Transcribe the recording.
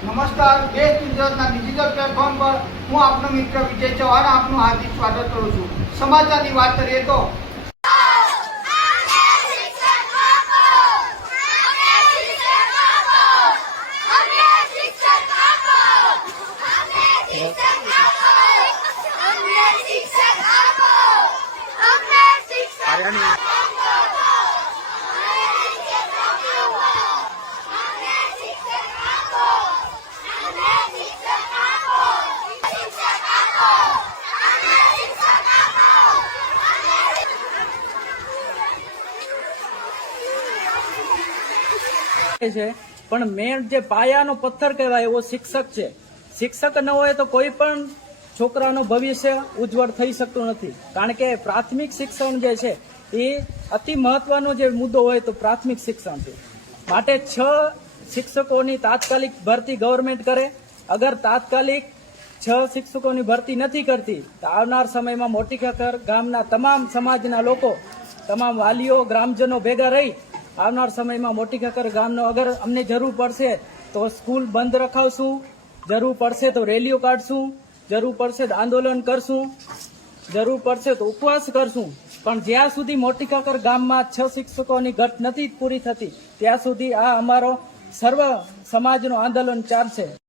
નમસ્કાર, દેશ ગુજરાતના ડિજિટલ પ્લેટફોર્મ પર હું આપનો મિત્ર વિજય ચૌહાણ આપનું હાર્દિક સ્વાગત કરું છું। સમાચારની વાત કરીએ તો છે પણ મેન જે પાયાનો પથ્થર કહેવાય એવો શિક્ષક છે। શિક્ષક ન હોય તો કોઈ પણ છોકરાનું ભવિષ્ય ઉજ્જવળ થઈ શકતું નથી, કારણ કે પ્રાથમિક શિક્ષણ જે છે એ અતિ મહત્વનો જે મુદ્દો હોય તો પ્રાથમિક શિક્ષણ છે। માટે 6 શિક્ષકોની તાત્કાલિક ભરતી ગવર્મેન્ટ કરે। અગર તાત્કાલિક 6 શિક્ષકોની ભરતી નથી કરતી તો આવનાર સમયમાં મોટી ખખર ગામના તમામ સમાજના લોકો, તમામ વાલીઓ, ગ્રામજનો ભેગા રહી આવનાર સમયમાં મોટી ખખર ગામનો અગર અમને જરૂર પડશે તો સ્કૂલ બંધ રખાવશું, જરૂર પડશે તો રેલીઓ કાઢશું, જરૂર પડશે તો આંદોલન કરશું, જરૂર પડશે તો ઉપવાસ કરશું, પણ જ્યાં સુધી મોટી ખખર ગામમાં 6 શિક્ષકોની ઘટ નથી પૂરી થતી ત્યાં સુધી આ અમારો સર્વ સમાજનું આંદોલન ચાલશે।